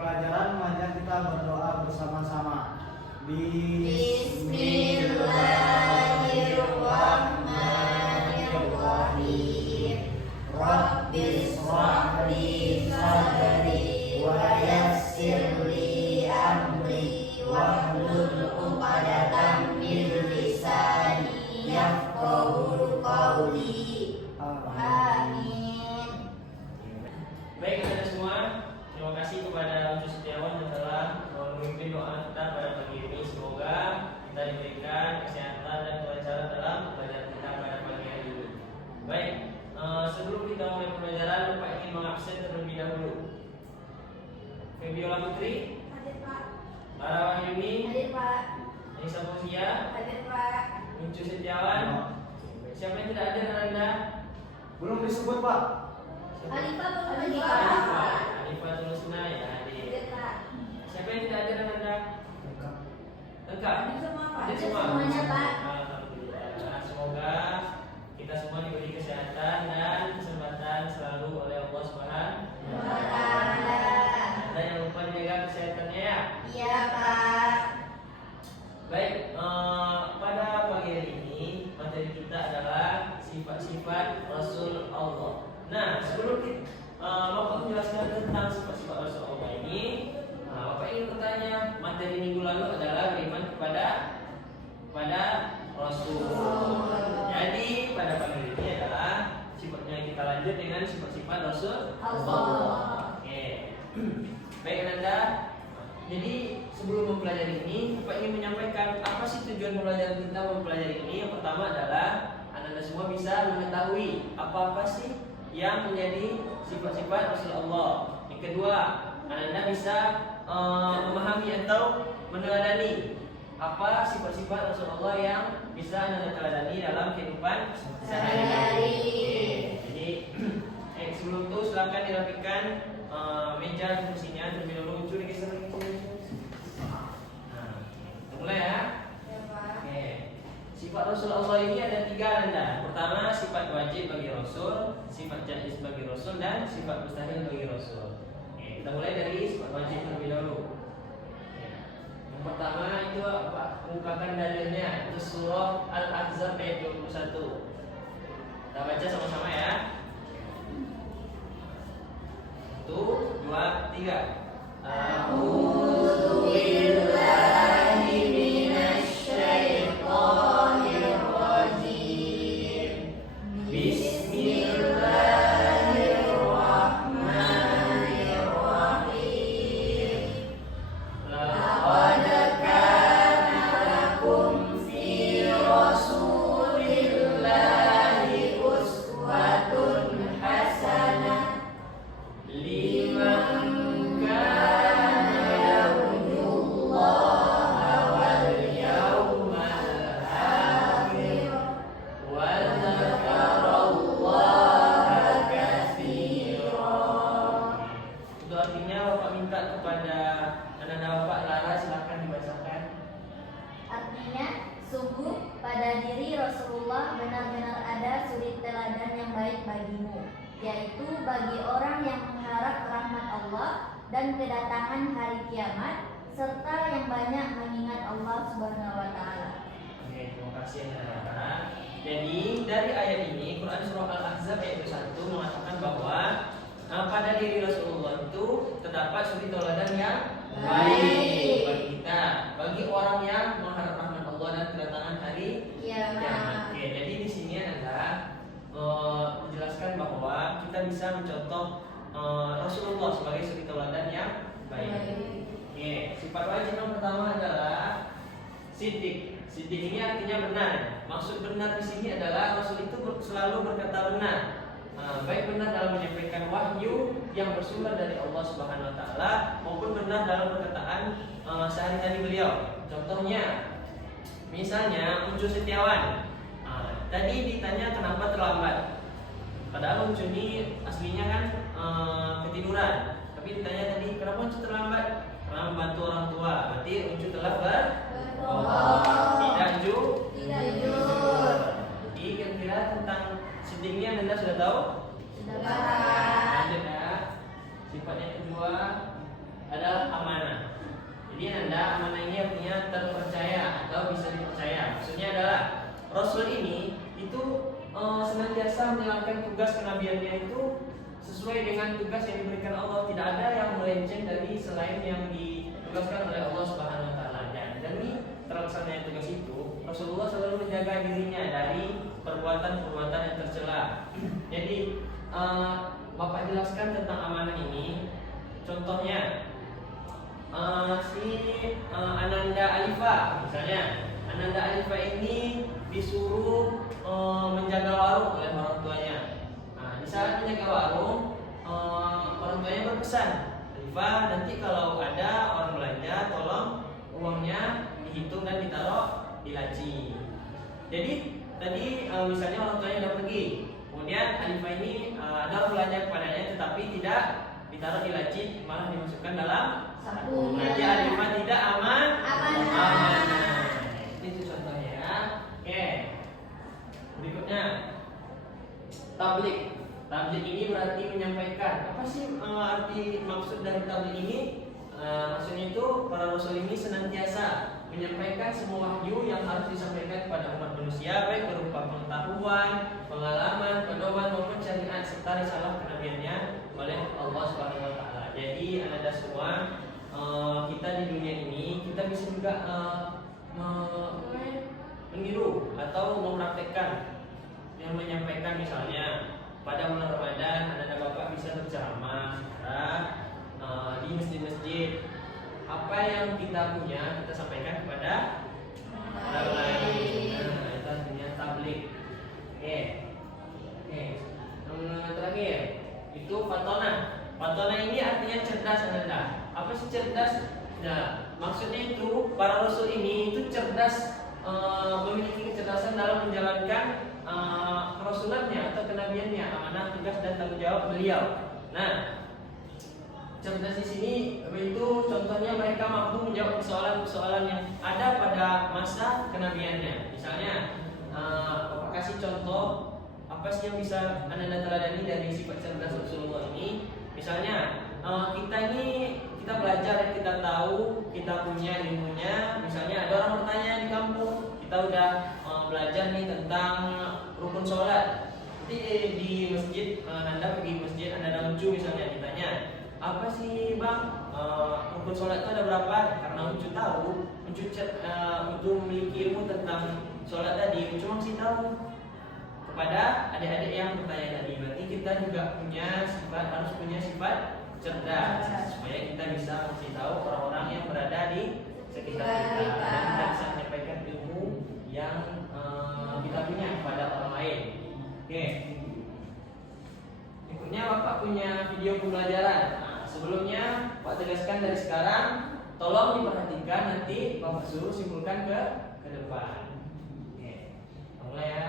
pembelajaran, mari kita berdoa bersama-sama. Bismillahirrahmanirrahim. Rabbis shrah li sadri wa yassir li amri wahlul 'uqdatam min lisani yafqahu qawli. Amin. Baik kepada semua, terima kasih kepada Ucu Setiawan yang telah memimpin doa kita pada pagi ini. Semoga kita diberikan kesehatan dan kelancaran dalam pelajaran kita pada pagi hari ini. Baik, sebelum kita mulai pembelajaran, Bapak ingin mengabsen terlebih dahulu. Febiola Putri, Hadir Pak. Lara Wahyuni, Hadir Pak. Anissa Fauzia, Hadir Pak. Ucu Setiawan. Siapa yang tidak ada dengan Anda? Belum disebut, Pak. Alifah belum Alifah. Pak. Alifah Tulusna ya hadir. Hadir Pak. Siapa yang tidak ada dengan Anda? Lengkap. Hadir semua Pak. Hadir semua. Semuanya Pak. Alhamdulillah. Semoga kita semua diberi kesehatan dan kesempatan selalu oleh Allah Subhanahu wa Ta'ala. Anda yang lupa menjaga kesehatannya ya. Iya Pak. Baik, pada pagi hari ini materi kita adalah sifat-sifat Rasul Allah. Nah, sebelum kita Bapak menjelaskan tentang sifat-sifat Rasul Allah ini, Bapak ingin bertanya, materi minggu lalu adalah beriman kepada Rasul. Jadi pada pagi ini adalah sifatnya kita lanjut dengan sifat-sifat Rasul Allah. Oke. Baik Anda. Jadi sebelum mempelajari ini, Bapak ingin menyampaikan apa sih tujuan pembelajaran kita mempelajari ini. Yang pertama adalah Anda semua bisa mengetahui apa sih yang menjadi sifat-sifat Rasulullah. Yang kedua, Anda bisa memahami atau meneladani apa sifat-sifat Rasulullah yang bisa Anda teladani dalam kehidupan sehari-hari. Jadi sebelum itu silakan dirapikan meja dan kursinya terlebih dahulu. Ucu digeser lagi. Nah, kita mulai ya. Ya Pak. Oke. Sifat Rasulullah ini ada 3 Anda. Pertama, sifat wajib bagi Rasul, sifat jaiz bagi Rasul, dan sifat mustahil bagi Rasul. Oke, kita mulai dari sifat wajib terlebih dahulu. Oke. Yang pertama itu apa? Ungkapkan dalilnya. Itu surah Al-Ahzab ayat 21. Kita baca sama-sama ya. 1, 2, 3. A'udzu billahi minasy syaithanir rajim. Bismillahirrahmanirrahim. Laqad kana lakum fi rasulillahi uswatun hasanah liman kana yarjullaha wal yawmal akhir wa dzakarallaha katsiran. Itu artinya Bapak minta kepada anak-anak Bapak, Lara silakan dibacakan. Artinya, sungguh pada diri Rasulullah benar-benar ada suri teladan yang baik bagimu, yaitu bagi orang yang mengharap rahmat Allah dan kedatangan hari kiamat, serta yang banyak mengingat Allah Subhanahu wa Ta'ala. Oke, terima kasih anak-anak. Jadi dari ayat ini Quran surah Al-Ahzab ayat 21 mengatakan bahwa pada diri Rasulullah itu terdapat suri teladan yang baik bagi kita, bagi orang yang mengharap rahmat Allah dan kedatangan hari kiamat. Oke, jadi di sini adalah menjelaskan bahwa kita bisa mencontoh Rasulullah sebagai suri teladan yang baik. Oke, sifat wajib yang pertama adalah siddiq. Siddiq ini artinya benar. Maksud benar di sini adalah Rasul itu selalu berkata benar. Baik benar dalam menyampaikan wahyu yang bersumber dari Allah Subhanahu wa Ta'ala maupun benar dalam perkataan sehari-hari beliau. Contohnya, misalnya Ucu Setiawan. Tadi ditanya kenapa terlambat. Padahal Ucu ini aslinya kan ketiduran. Tapi ditanya tadi kenapa Ucu terlambat? Karena membantu orang tua. Berarti Ucu telah berbohong. Tidak jujur. Jadi kira-kira tentang siddiqnya Anda sudah tahu? Sudah paham. Lanjut ya. Sifat yang kedua adalah Jadi Anda amanah ini artinya terpercaya atau bisa dipercaya. Maksudnya adalah Rasul ini itu senantiasa menjalankan tugas kenabiannya itu sesuai dengan tugas yang diberikan Allah. Tidak ada yang melenceng dari selain yang ditugaskan oleh Allah Subhanahu wa taala. Dan demi terlaksananya tugas itu, Rasulullah selalu menjaga dirinya dari perbuatan-perbuatan yang tercela. Jadi Bapak jelaskan tentang amanah ini. Contohnya Ananda Alifa misalnya. Ananda Alifa ini disuruh menjaga warung oleh orang tuanya. Nah, di saat menjaga warung, orang tuanya berpesan, Alifa, nanti kalau ada orang belanja, tolong uangnya dihitung dan ditaruh di laci. Jadi tadi misalnya orang tuanya udah pergi, kemudian Alifa ini ada orang belanja kepadanya, tetapi tidak ditaruh di laci, malah dimasukkan dalam saku. Nanti Alifa tidak amanah. Itu contohnya ya. Oke. Berikutnya tablik. Tablik ini berarti menyampaikan. Apa sih arti maksud dari tablik ini? Maksudnya itu para rasul ini senantiasa menyampaikan semua wahyu yang harus disampaikan kepada umat manusia, baik berupa pengetahuan, pengalaman, pedoman maupun syariat serta risalah kenabiannya oleh Allah Subhanahu wa taala. Jadi Anda semua kita di dunia ini kita bisa juga meniru atau mempraktekkan yang menyampaikan, misalnya pada bulan Ramadan Anda Bapak bisa berceramah di masjid-masjid. Apa yang kita punya kita sampaikan kepada orang lain. Nah, itu artinya tablik. Oke. Terakhir itu fatona. Fatona ini artinya cerdas Anda. Apa sih cerdas? Nah, maksudnya itu para rasul ini itu cerdas, memiliki kecerdasan dalam menjalankan kerasulannya atau kenabiannya, amanah, tugas dan tanggung jawab beliau. Nah, cerdas di sini itu contohnya mereka mampu menjawab persoalan-persoalan yang ada pada masa kenabiannya. Misalnya, Bapak kasih contoh apa sih yang bisa Anda teladani dari sifat cerdas Rasulullah ini? Misalnya, kita belajar, kita tahu, kita punya ilmunya. Misalnya ada orang bertanya di kampung, kita udah belajar nih tentang rukun sholat. Nanti di masjid, Anda pergi masjid, Anda ada lucu misalnya ditanya, apa sih bang, rukun sholat itu ada berapa? Karena Uncu tahu, Uncu memiliki ilmu tentang sholat tadi, Uncu masih tahu. Kepada adik-adik yang bertanya tadi, berarti kita juga harus punya sifat cerdas supaya kita bisa kasih tahu orang-orang yang berada di sekitar kita dan kita bisa menyampaikan ilmu yang kita punya kepada orang lain. Oke. Berikutnya Bapak punya video pembelajaran. Nah, sebelumnya Pak tegaskan dari sekarang, tolong diperhatikan, nanti Bapak suruh simpulkan ke depan. Oke. Mulai ya.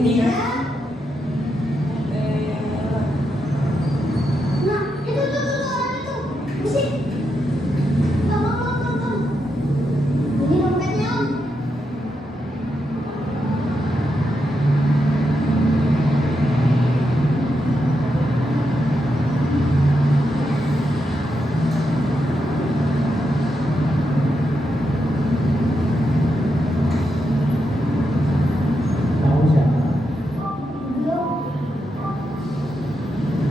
Ini ya. Nah, itu tuh orang itu. Musik. Kom. Ini dompetnya Om. Tahu siapa? Belum.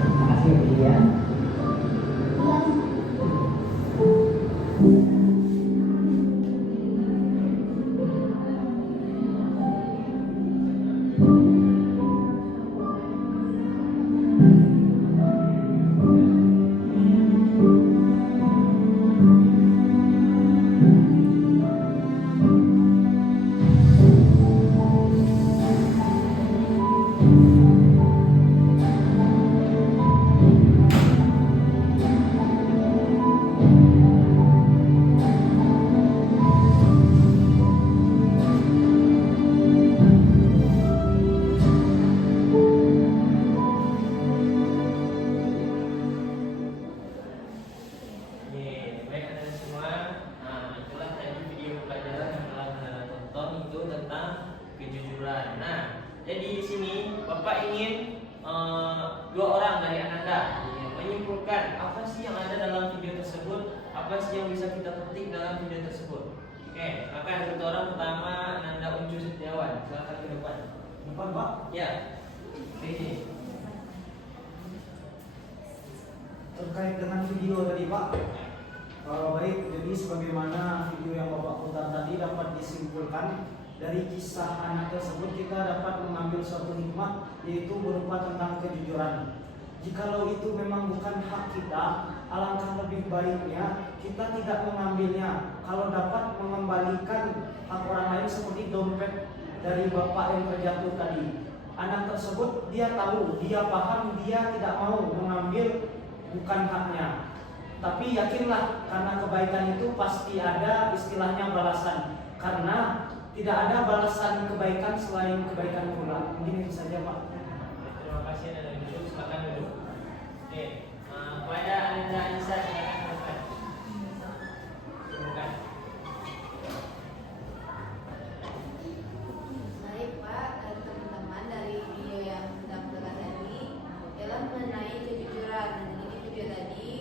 Makasih ya. Oke, baik ada semua. Nah, itulah tadi video pelajaran yang telah Anda tonton itu tentang kejujuran. Nah, jadi di sini Bapak ingin dua orang dari Ananda menyimpulkan apa sih yang ada dalam video tersebut, apa sih yang bisa kita petik dalam video tersebut. Oke, maka satu orang pertama Ananda Unju Setiawan, silakan ke depan. Depan Pak. Ya, ini. Terkait dengan video tadi Pak. Baik, jadi sebagaimana video yang Bapak putar tadi dapat disimpulkan dari kisah anak tersebut kita dapat mengambil suatu hikmah, yaitu berupa tentang kejujuran. Jikalau itu memang bukan hak kita, alangkah lebih baiknya kita tidak mengambilnya. Kalau dapat mengembalikan hak orang lain seperti dompet dari bapak yang terjatuh tadi. Anak tersebut dia tahu, dia paham, dia tidak mau mengambil bukan haknya. Tapi yakinlah karena kebaikan itu pasti ada istilahnya balasan. Karena tidak ada balasan kebaikan selain kebaikan pula. Mungkin itu saja Pak. Terima kasih Anda duduk, silakan duduk. Oke, kepada Ananda Anissa silakan silakan. Silakan. Baik Pak dan teman-teman, dari video yang sudah kita tadi ialah mengenai kejujuran. Dan ini video tadi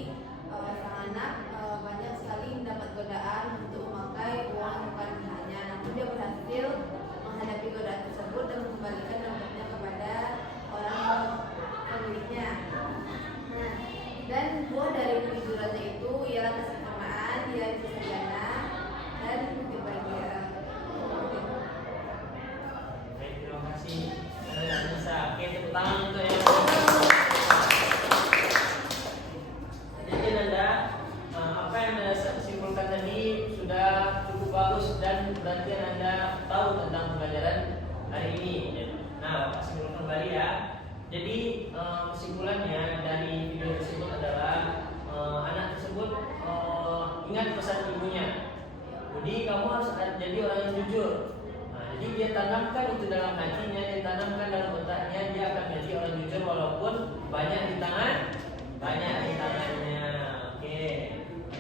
sang anak banyak sekali mendapat godaan untuk memakai uang bukan haknya, namun dia berhasil menghadapi godaan tersebut dan mengembalikan dompetnya kepada orang pemiliknya. Nah, dan buah dari kejujurannya itu ialah kesempurnaan, dia bisa sarjana dan kebahagiaan. Baik, terima kasih Ananda Anissa. Oke, tepuk tangan untuk yang jadi Ananda, apa yang Anda simpulkan tadi sudah cukup bagus dan berarti Anda tahu tentang pelajaran hari ini. Nah, Bapak simpulkan kembali ya. Jadi kesimpulannya dari video tersebut adalah anak tersebut ingat pesan ibunya. Jadi kamu harus jadi orang yang jujur. Nah, jadi dia tanamkan itu dalam hatinya, dia tanamkan dalam otaknya, dia akan menjadi orang jujur walaupun banyak di tangannya. Oke.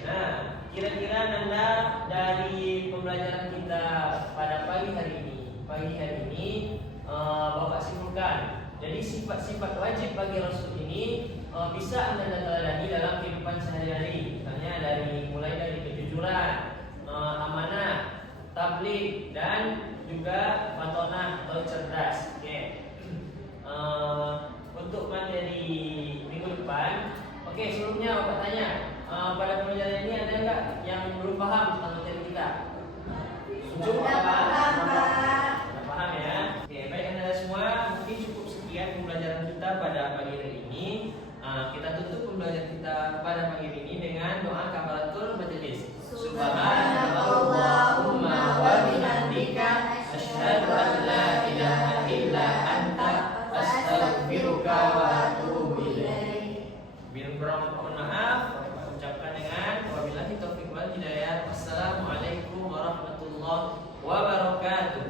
Nah, kira-kira Nanda dari pembelajaran kita pada pagi hari ini, Bapak simpulkan. Jadi sifat-sifat wajib bagi Rasul ini bisa Anda teladani dalam kehidupan sehari-hari. Misalnya mulai dari kejujuran, amanah, tabligh, dan juga fatonah atau cerdas. Oke. Untuk materi minggu depan, oke, sebelumnya Bapak tanya, pada pembelajaran ini ada nggak yang belum paham tentang materi kita? Sudah paham, Pak. Sudah paham ya? Oke, baik Anda semua, mungkin cukup sekian pembelajaran kita pada pagi hari ini. Kita tutup pembelajaran kita pada pagi hari ini dengan doa kafaratul majelis. Subhanallahumma wa bihamdika asyhadu an la ilaha illa anta astaghfiruka wa atubu ilaik. Mohon maaf, ucapkan dengan wabillahi taufiq wal hidayah. Wassalamualaikum warahmatullahi wabarakatuh.